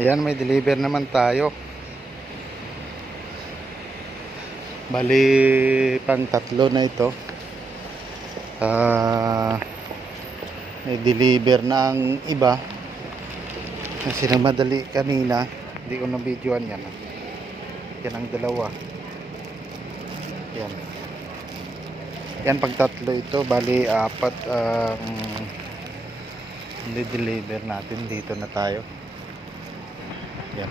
Ayan, may deliver naman tayo. Bali, pang tatlo na ito. May deliver na ang iba. Kasi nagmadali kanina. Hindi ko na videoan yan. Yan ang dalawa. Yan. Yan, pag tatlo ito. Bali, apat ang deliver natin. Dito na tayo. Yan.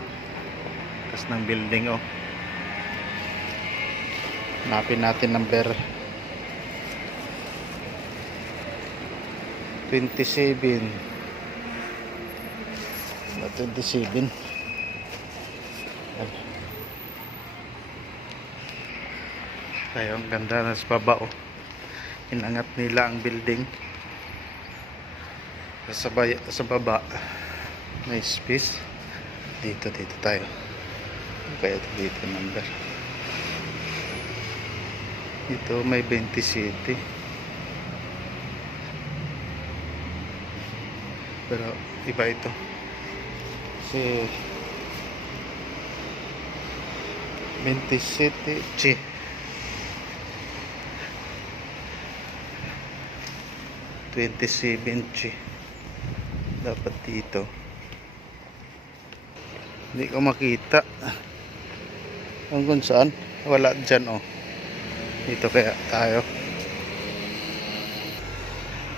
Tapos ng building, oh. Hanapin natin number 27. 27. Tayo, ang ganda na sa baba, oh. Inangat nila ang building. Sa baba may space. Dito tayo. Kaya dito number. Ito may 27. Pero iba ito. Kasi 27 G. 27 G. Dapat dito. Hindi ko makita kung saan. Wala dyan, oh. Dito kaya tayo.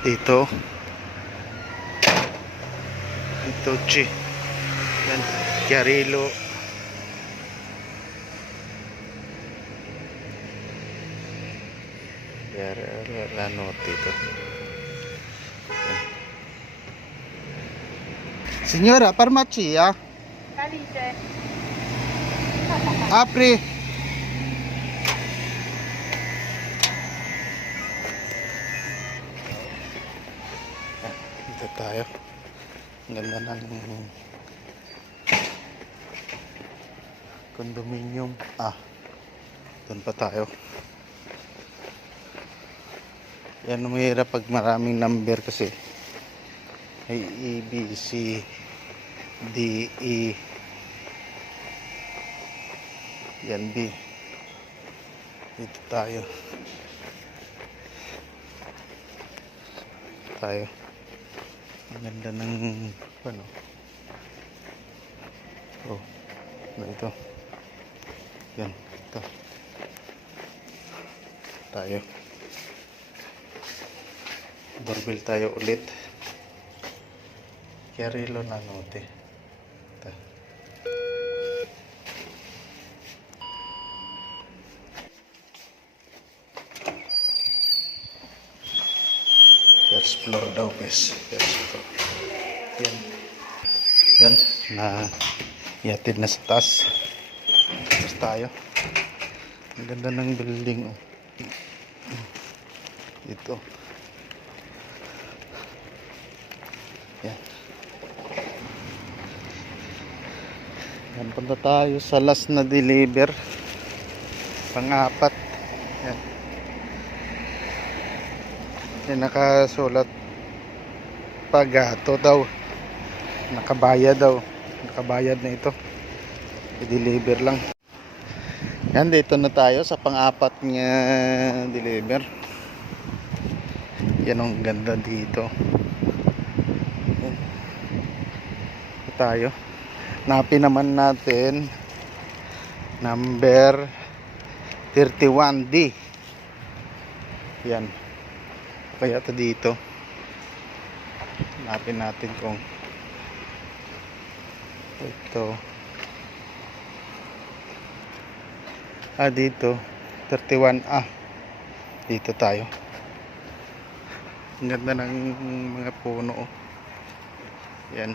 Dito G. Yan, Chiarilo. Lanote ito. Signora, farmacia? Calice. Apri. Dito tayo. Ang ganda ng condominium. Doon pa tayo. Yan, mahirap pag maraming number kasi may A, B, C, D, E. Yan, B. Dito tayo. Ang ganda ng ano. Oh, ano ito? Yan, ito. Tayo. Doorbell tayo ulit. Chiarilo Lanote. Ito. First floor daw, guys. First floor. Yan. Yatid na sa taas. Tapos tayo. Ang ganda ng building, oh. Ito. Yan. Yan, punta tayo sa last na deliver. Pang-apat. Yan. Yan, nakasulat pagato daw. Nakabayad daw. Nakabayad na ito. I-deliver lang. Yan, dito na tayo sa pang-apat nga deliver. Yan, ang ganda dito. Yan. Dito tayo. Napin naman natin number 31D. Yan. Kaya ito dito. Napin natin kung ito. Dito 31A. Dito tayo. Ang ganda ng mga puno, oh. Yan.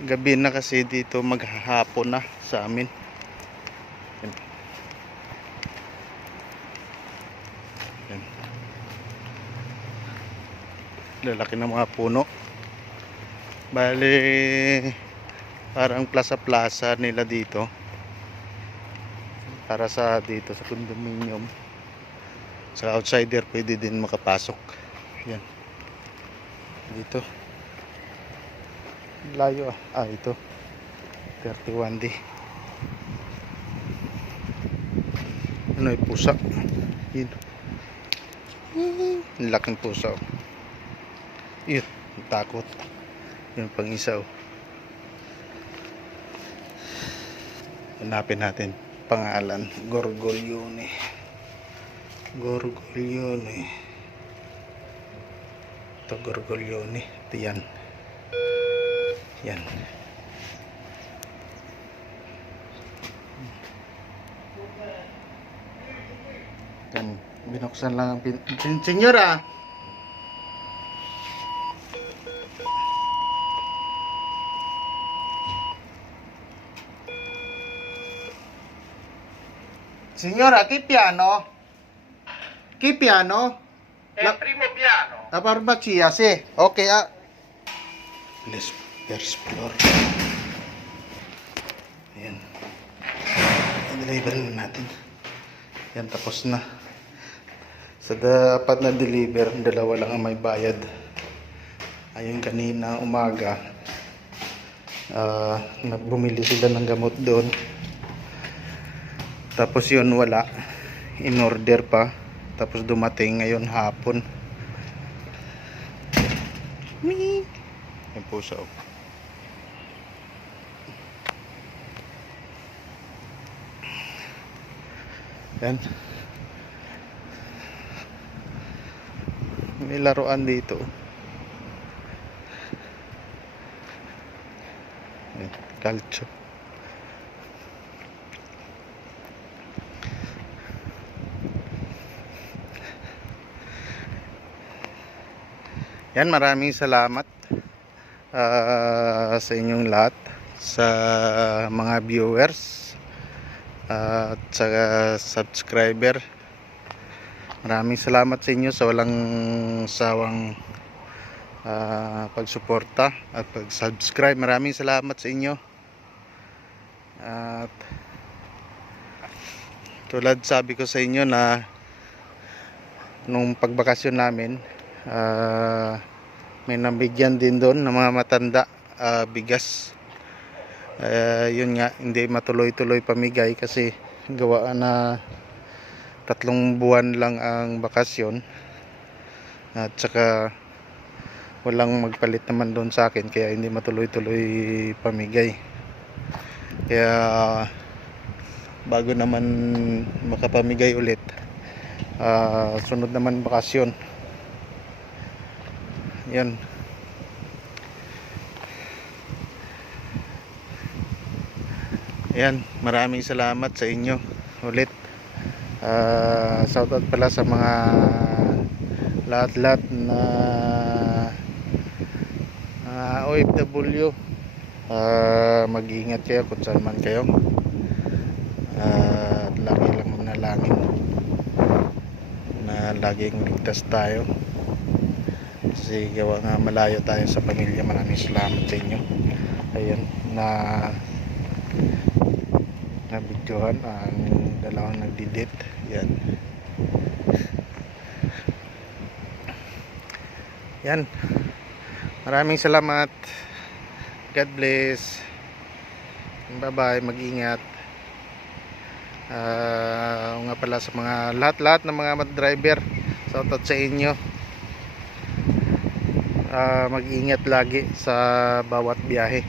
Gabi na kasi dito, maghahapon na sa amin. Yan. Yan. Lalaki ng mga puno. Bali, parang plaza-plaza nila dito. Para sa dito sa condominium. Sa outsider pwede din makapasok. Yan. Dito. Layo ah. Ito. 31D. Ano yung pusa? Yun. Laking pusa. Yun. Takot. Yun pang isa. Hanapin natin. Pangalan. Gorgoglione. Gorgoglione. Ito Gorgoglione. Ito yan. Yan. Yan. Binuksan lang ang Senyora! Signora, che piano? Che piano? È il primo piano. La farmacia, sì. Ok, ah. L'Explore. Ayan. I-deliver na natin. Yan, tapos na. Sa dapat na deliver, dalawa lang ang may bayad. Ayun, kanina umaga, nagbumili sila ng gamot doon. Tapos yun, wala. In order pa. Tapos dumating ngayon hapon. Yung pusa. Yan. May laruan dito. Yan, calcio. Yan, maraming salamat sa inyong lahat, sa mga viewers at sa subscriber. Maraming salamat sa inyo sa walang sawang pagsuporta at pag-subscribe. Maraming salamat sa inyo. At tulad sabi ko sa inyo na nung pagbakasyon namin, may nabigyan din doon ng mga matanda bigas. Yun nga, hindi matuloy-tuloy pamigay kasi gawa na 3 buwan lang ang bakasyon at saka walang magpalit naman doon sa akin, kaya hindi matuloy-tuloy pamigay. Kaya bago naman makapamigay ulit, sunod naman bakasyon. Yan. Yan, maraming salamat sa inyo ulit. Shoutout pala sa mga lahat-lahat na OFW. Mag-iingat kayo kung saan man kayo. At lagi lang manalangin na laging ligtas tayo. Kasi gawa nga malayo tayo sa pamilya. Maraming salamat sa inyo. Ayan, na videohan ang dalawang nagdidit. Yan. Yan. Maraming salamat. God bless. Bye bye. Mag-ingat. Nga pala sa mga lahat-lahat ng mga driver, shoutout sa inyo. Mag-ingat lagi sa bawat biyahe.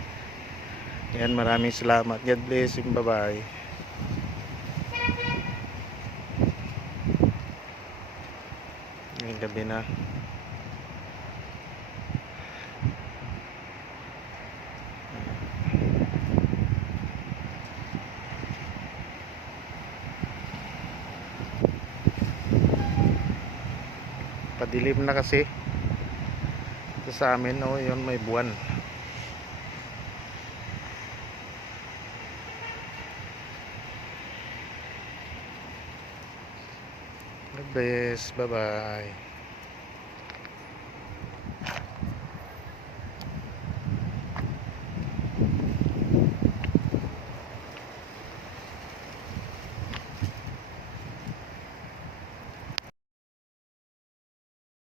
Yan, maraming salamat. God bless. Bye bye. Ngayong gabi na. Padilim na kasi. Ito sa amin, yun, may buwan. God bless. Bye bye.